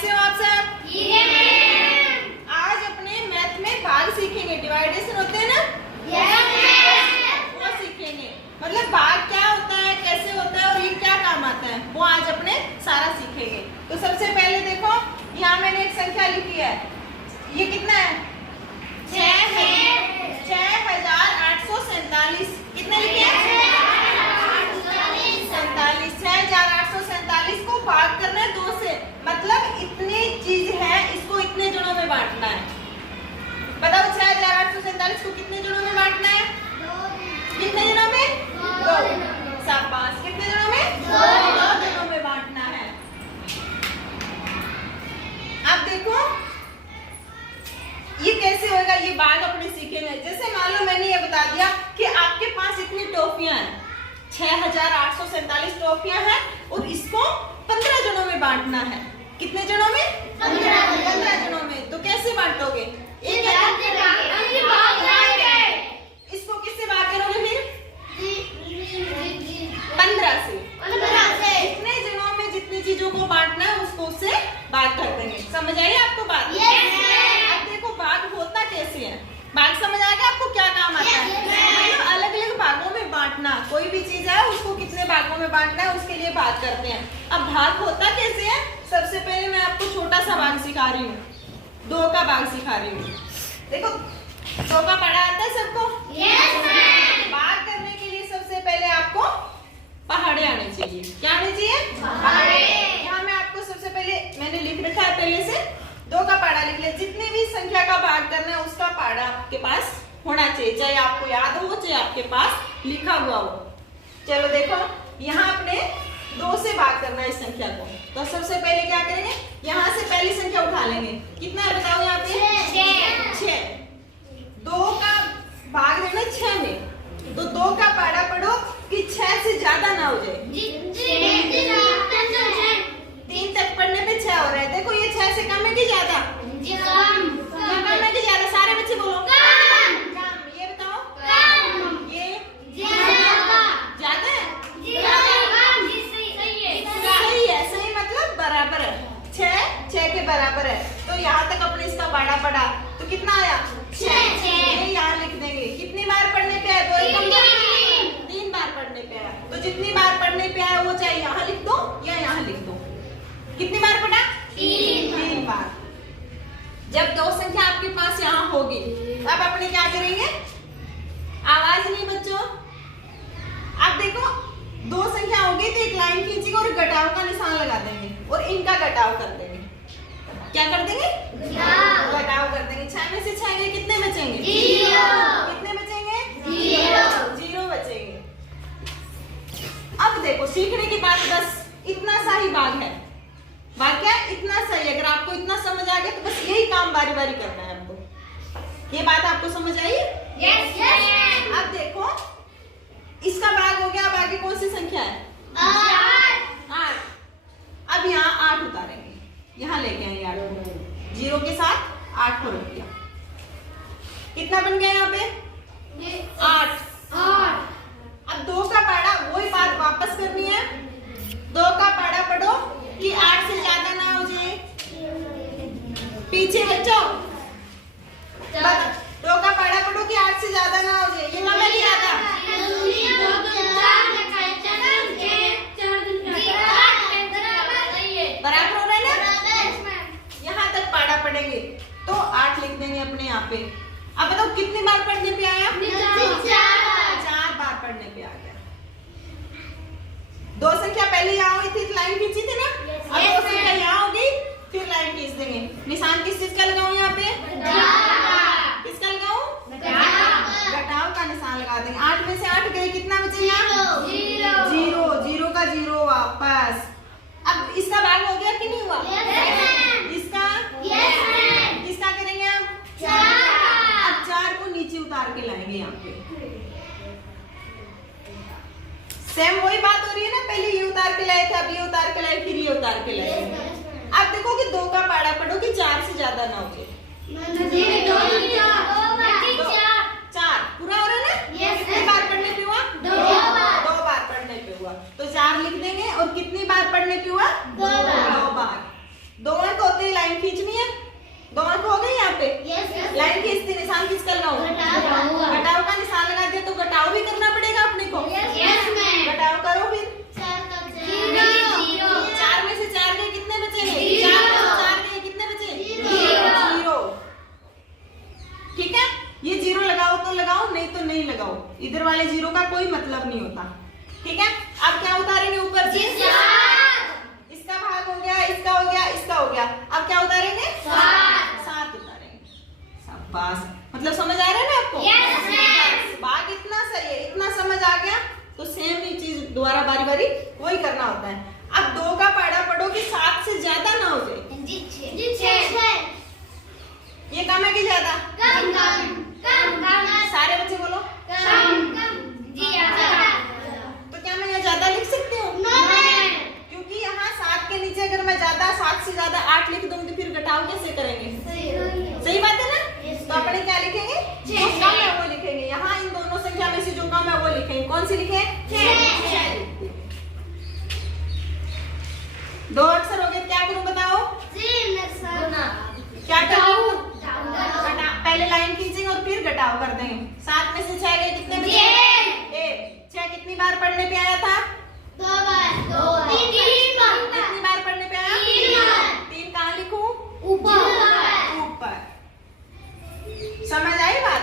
कैसे हो आप सब? आज अपने मैथ में भाग सीखेंगे, डिवाइडेशन होते हैं ना, वो सीखेंगे। मतलब भाग क्या होता है, कैसे होता है और ये क्या काम आता है, वो आज अपने सारा सीखेंगे। तो सबसे पहले देखो, यहाँ मैंने एक संख्या लिखी है, ये कितना है? 6847। कितने लिखे हैं? 47। 6847 को भाग करना है 2 से, मतलब इतनी चीज है, इसको इतने जनों में बांटना है। बताओ 6847 को कितने जनों में बांटना है? कितने जनों में? 2। शाबाश। कितने जनों में? 2 जनों में बांटना है। अब देखो ये कैसे होगा, ये भाग अपने सीखेंगे। जैसे मान लो मैंने ये बता दिया कि आपके पास इतनी टॉफियां हैं, 6847 टॉफियां हैं और इसको 15 जनों में बांटना है। कितने जनों में? 15 जनों में। तो कैसे बांटोगे? इसको किससे भाग करोगे फिर? 15 से। इतने जनों में जितनी चीजों को बांटना है उसको उससे भाग कर देंगे। समझ आई आपको बात? अब देखो भाग होता कैसे है, भाग समझ आ गया आपको क्या काम आता है? मतलब अलग अलग भागों में बांटना, कोई भी चीज है उसको कितने भागों में बांटना है उसके लिए भाग करते हैं। अब भाग होता कैसे है, सबसे पहले मैं आपको छोटा सा भाग सिखा रही हूँ, 2 का भाग सिखा रही हूँ। देखो 2 का पढ़ा आता है सबको? भाग करने के लिए सबसे पहले आपको पहाड़े आने चाहिए। क्या आने चाहिए? पहाड़े। यहाँ मैं आपको सबसे पहले मैंने लिख रखा है पहले से, 2 का पहाड़ा लिख लिया। जितनी भी संख्या का भाग करना है उसका पहाड़ा आपके पास होना चाहिए, चाहे आपको याद हो चाहे आपके पास लिखा हुआ हो। चलो देखो, यहाँ अपने 2 से भाग करना है इस संख्या को, तो सबसे पहले क्या करेंगे, यहाँ से पहली संख्या उठा लेंगे। कितना है बताओ यहाँ पे? 6। 2 का भाग है ना 6 में, तो 2 का पहाड़ा पढ़ो कि 6 से ज्यादा ना हो जाए। 3 तक पढ़ने पे 6 हो रहा है। देखो ये 6 से कम है कि ज्यादा? कम है कि ज्यादा? सारे बच्चे बोलो कम। ये बताओ ये ज्यादा है? सही है, सही मतलब बराबर है, 6 के बराबर है। तो यहाँ तक अपने इसका पहाड़ा पढ़ा, तो कितना आया? 6। ये यहाँ लिख देंगे। कितनी बार पढ़ने पे आया? 3 बार पढ़ने पे आया। तो जितनी बार पढ़ने पे आया वो चाहे यहाँ लिख दो या यहाँ लिख दो। कितनी बार पढ़ा? 3 बार। जब 2 संख्या आपके पास यहाँ होगी अब अपने क्या करेंगे, आवाज नहीं बच्चों। अब देखो 2 संख्या होगी तो एक लाइन खींचेंगे और घटाव का निशान लगा देंगे और इनका घटाव कर देंगे। क्या कर देंगे? घटाव कर देंगे। 6 में से 6 गए, कितने बचेंगे? 0। कितने बचेंगे? 0 बचेंगे। अब देखो सीखने की बात, बस इतना सा ही भाग है। भाग क्या? इतना सही। अगर आपको इतना समझ आ गया तो बस यही काम बारी बारी करना है आपको। ये बात आपको समझ आई? यस। अब देखो इसका भाग हो गया, अब आगे कौन सी संख्या है? 8। अब यहाँ 8 उतारेंगे, यहाँ लेके आएंगे 8 को, 0 के साथ 8 को रख दिया। कितना बन गया यहाँ पे? 8। अब 2 का पहाड़ा, वही बात वापस करनी है। 2 का पहाड़ा पढ़ो कि 8 से ज्यादा ना हो जाए। पीछे बच्चों 2 का पहाड़ा पढ़ो कि 8 से ज्यादा ना हो जाए। ये कम है कि ज्यादा? बराबर हो रहा है ना? यहाँ तक पहाड़ा पढ़ेंगे तो 8 लिख देंगे अपने यहाँ पे। अब बताओ कितनी बार पढ़ने पे आया? 4 बार पढ़ने पे आ गया। 2 संख्या पहले यहाँ हुई थी, लाइन खींची थी ना, अब 2 संख्या यहाँ होगी फिर लाइन खींच देंगे। निशान किस चीज का लगाऊं यहाँ पे? किसका लगाऊं? घटाव का निशान लगा देंगे। 8 में से 8 गए, कितना बचेगा? 0 का 0 वापस। अब इसका भाग हो गया कि नहीं हुआ? इसका? किसका करेंगे अब? 4 को नीचे उतार के लाएंगे यहाँ पे। सेम वही बात हो रही है ना, पहले ये उतार के लाए थे, अब ये उतार के लाए, फिर ये उतार के लाए। अब देखो कि 2 का पहाड़ा पढ़ो कि 4 से ज्यादा ना हो जाए। 4 पूरा हो रहा है ना? कितनी बार पढ़ने पे हुआ? 2 बार पढ़ने पे हुआ, तो 4 लिख देंगे। और कितनी बार पढ़ने पे हुआ? 2 बार। 2 अंक होते नहीं होता। ठीक है, अब क्या उतारेंगे ऊपर से? इसका भाग हो गया, इसका हो गया, इसका हो गया, अब क्या उतारेंगे? 7 उतारेंगे। शाबाश, मतलब समझ आ रहा है ना आपको? भाग इतना सही है, इतना समझ आ गया तो सेम ही चीज दोबारा बारी बारी वही करना होता है। अब 2 का पाड़ा पढ़ो कि 7 से ज्यादा ना हो जाए। ये कम है कि ज्यादा? सारे बच्चे बोलो। तो क्या मैं यहाँ ज्यादा लिख सकती हूँ? क्योंकि यहाँ 7 के नीचे अगर मैं ज्यादा 7 से ज्यादा 8 लिख दूंगी तो फिर घटाव कैसे करेंगे? सही बात है ना? तो अपने क्या लिखेंगे? जो कम है वो लिखेंगे। यहाँ इन दोनों संख्या में से जो कम है वो लिखेंगे। कौन सी लिखे? 2 अक्षर हो गए, क्या करूँ बताओ? क्या करूँ? पहले लाइन खींचेंगे और फिर घटाव कर देंगे। 7 में से 6 गए, कितने बचे? 6 कितनी बार पढ़ने पे आया था? 2 बार। कितनी बार पढ़ने पे आया? 3 कहाँ लिखूं? ऊपर। समझ आई बात?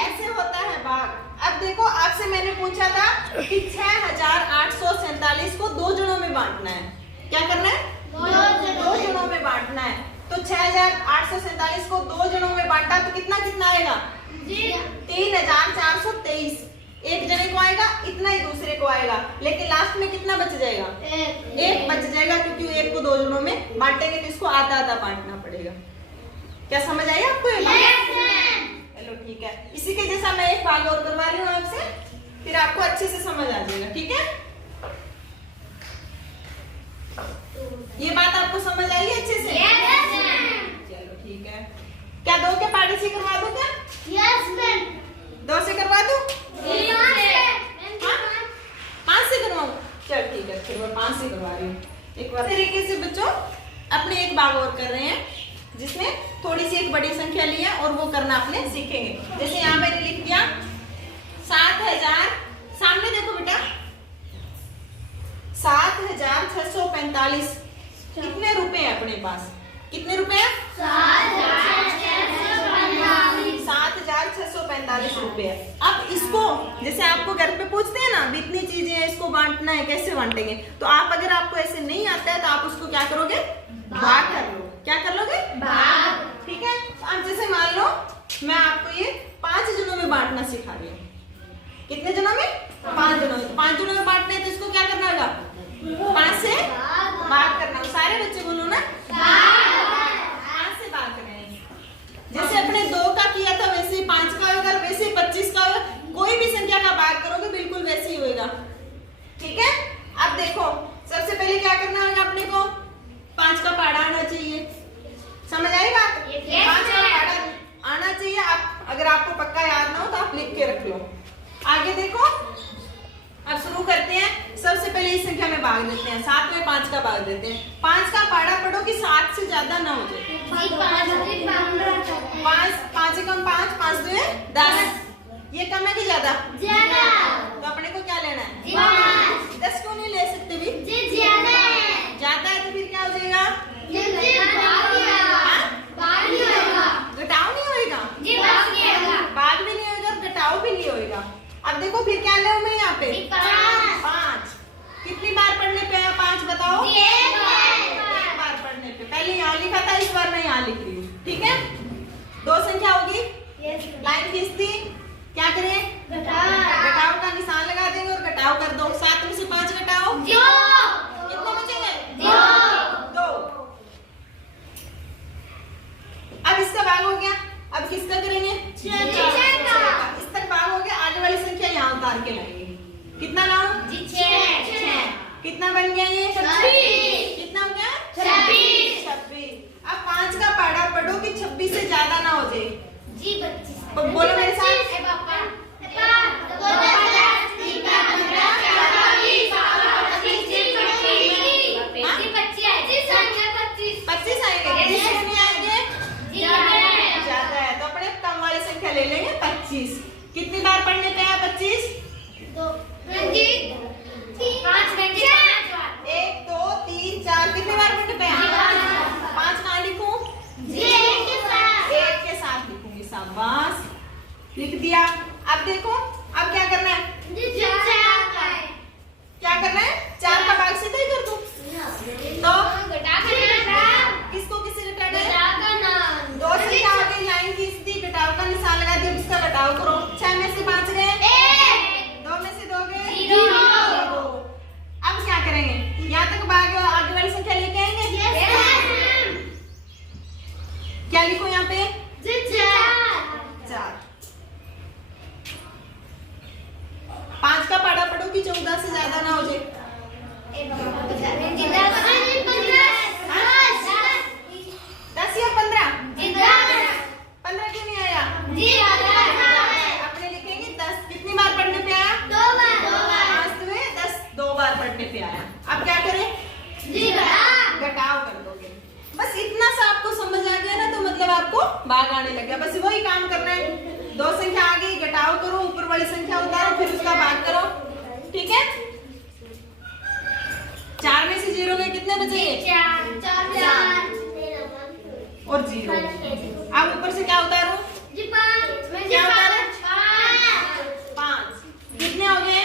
ऐसे होता है भाग। अब देखो, आपसे मैंने पूछा था कि 6847 को 2 जनों में बांटना है। क्या करना है? 2 जनों में बांटना है। तो 6847 को 2 जनों में बांटा तो कितना कितना आएगा? 3423। एक जने को आएगा, इतना ही दूसरे को आएगा, लेकिन लास्ट में कितना बच जाएगा? 1 बच जाएगा, क्योंकि 1 को 2 जनों में बांटेंगे तो इसको आधा आधा बांटना पड़ेगा। क्या समझ आई आपको ये बात? चलो ठीक है, इसी के जैसा मैं एक भाग और करवा रही हूँ आपसे, फिर आपको अच्छे से समझ आ जाएगा। ठीक है, ये बात आपको समझ आई है अच्छे से? चलो ठीक है, क्या 2 के पार्टी से करवा दूं? क्या 2 से करवा दूं? 5 से करवाऊं? चल ठीक है, फिर मैं 5 से करवा रही हूँ। एक बार तरीके से बच्चों अपने एक भाग और कर रहे हैं, जिसमें थोड़ी सी एक बड़ी संख्या ली है और वो करना अपने सीखेंगे। जैसे यहाँ मैंने लिख दिया 7000, सामने देखो बेटा, 7645 कितने रुपए हैं अपने पास? कितने रुपए हैं? 7645 रुपए। अब इसको जैसे आपको घर पे पूछते हैं ना, इतनी चीजें हैं, इसको बांटना है, कैसे बांटेंगे? तो आप अगर आपको ऐसे नहीं आता है तो आप उसको क्या करोगे? भाग कर लो। क्या कर लोगे? भाग। ठीक है, अब जैसे मान लो मैं आपको ये 5 जनों में बांटना सिखा रही हूँ। कितने जनों में? 5 जनों में। 5 जनों में बांटने हैं तो इसको क्या करना होगा? 5 से भाग करना। सारे बच्चे बोलो ना, 5 से भाग करें। जैसे अपने 2 का किया था वैसे ही 5 का होगा, वैसे ही 25 का होगा। कोई भी संख्या का भाग करोगे बिल्कुल वैसे ही होगा। ठीक है, अब देखो सबसे पहले क्या करना होगा अपने को? 5 का पाड़ा आना चाहिए। समझ आई बात? 5 का पाड़ा आना चाहिए। आप अगर आपको पक्का याद ना हो तो आप लिख के रख लो। आगे देखो, अब शुरू करते हैं। सबसे पहले इस संख्या में भाग देते हैं। 7 में 5 का भाग देते हैं। 5 का पाड़ा पढ़ो कि 7 से ज्यादा ना हो जाए। 5 से कम 5, 5 2 10। ये कम है कि ज्यादा? तो अपने को क्या लेना है? 10 क्यों नहीं ले सकते भी? ज्यादा है तो फिर क्या हो जाएगा? घटाव नहीं होएगा, भाग भी नहीं होगा और घटाव भी नहीं होएगा। अब देखो फिर क्या ले मैं यहाँ पे? 5। कितनी बार पढ़ने पे आया 5 बताओ? 1 बार पढ़ने पे। पहले यहाँ लिखा था, इस बार मैं यहाँ लिख रही हूँ। ठीक है, 2 संख्या होगी, लाइन खींचती, क्या करें? घटाव का निशान लगा देंगे और घटाव कर दो। 7 में से 5 घटाओ, कितने बचेंगे? 2। अब इसका भाग हो गया, अब किसका करेंगे? 6। इस तक भाग हो गया, आगे वाली संख्या यहाँ उतार के लाएंगे। कितना लाऊं? 6। कितना बन गया ये? 26। कितना हो गया? 26। अब 5 का पाड़ा पढ़ो कि 26 से ज्यादा ना हो जाए। बोलो मेरे साथ। 25 आएंगे, ज्यादा है तो अपने कम वाली संख्या ले लेंगे 25। कितनी बार पढ़ने पे आया 25? 1 2 3 4। कितनी बार पढ़ने पे आया? 5 कहाँ लिखूं? 1 के साथ लिखूंगी। शाबाश, लिख दिया। अब देखो, अब क्या करना है? बस इतना सा आपको समझ आ गया ना, तो मतलब आपको भाग आने लग गया। बस वही काम करना है, दो संख्या आ गई, घटाओ करो, ऊपर वाली संख्या उतारो, फिर उसका भाग करो। ठीक है, 4 में से 0 गए, कितने बचेंगे? 4 और 0। अब ऊपर से क्या उतारो? क्या उतारो? 5। कितने हो गए?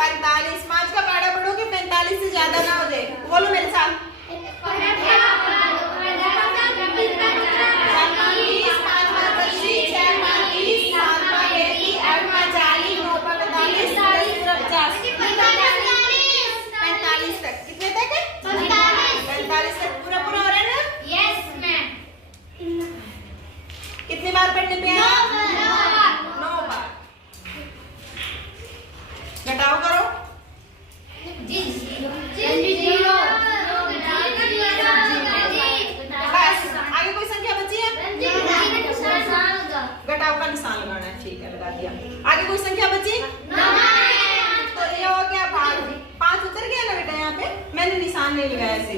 45। 5 का पाड़ा पढ़ोगे 45 से ज्यादा ना हो जाए। बोलो मेरे साथ। 45 तक, कितने तक है? 45 तक पूरा पूरा हो रहा है ना? कितने बार पढ़ने पे आया? 9 बार। घटाओ करो। बस आगे कोई संख्या बची है? घटाओ का निशान लगाना है। ठीक है, लगा दिया। आगे कोई संख्या बची? तो ये हो गया भाग। 5 उतर गया ना बेटा, यहाँ पे मैंने निशान नहीं लगाया ऐसे।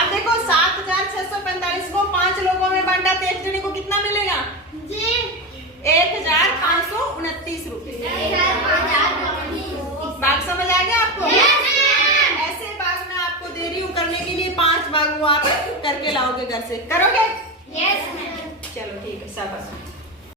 अब देखो 7645 को 5 लोगों में बांटा तो एक जने को कितना मिलेगा? 1529 रुपए। बात समझ आ गया आपको? ऐसे बात मैं आपको दे रही हूँ करने के लिए, 5 बार वो आप करके लाओगे घर से। करोगे? चलो ठीक है, शाबाश।